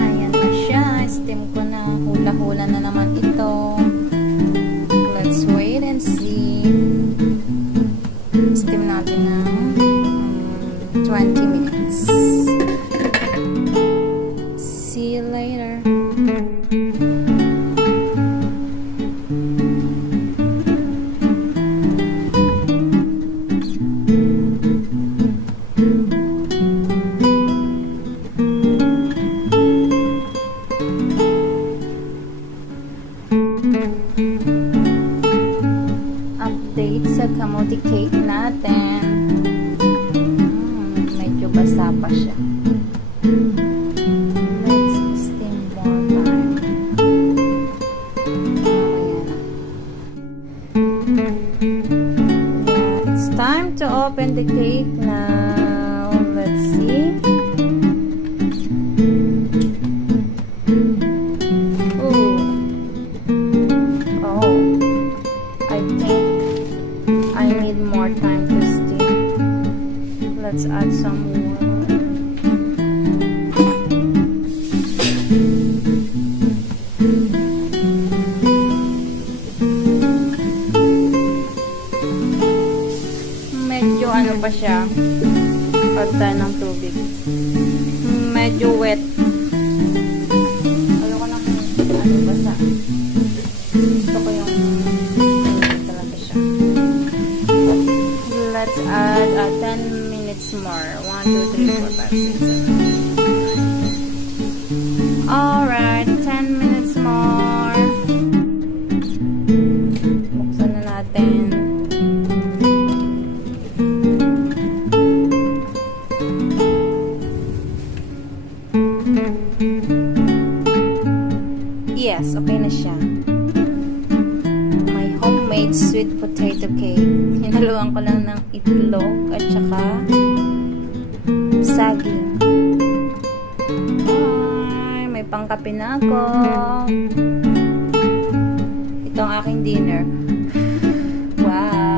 Ayan na siya. Steam ko na. Hula-hula na naman ito. Let's wait and see. Steam natin ng 20 minutes. See you later. Update sa kamote cake natin. Medyo basa pa siya. Let's steam more time. Yeah, it's time to open the cake now. Let's see. I need more time to steam. Let's add some water. Medyo ano pa siya? Pagta ng tubig. Medyo wet. Ayoko na kung ano basa. Gusto ko yung talaga siya. Let's add 10 minutes more. 1, 2, 3, 4, 5, 6, 7. Alright, 10 minutes more. Buksan na natin. Yes, okay na siya. My homemade sweet potato cake. Hinaluan ko lang ng itlog at saka saging. Ay, may pangkape na ako. Ito ang aking dinner. Wow!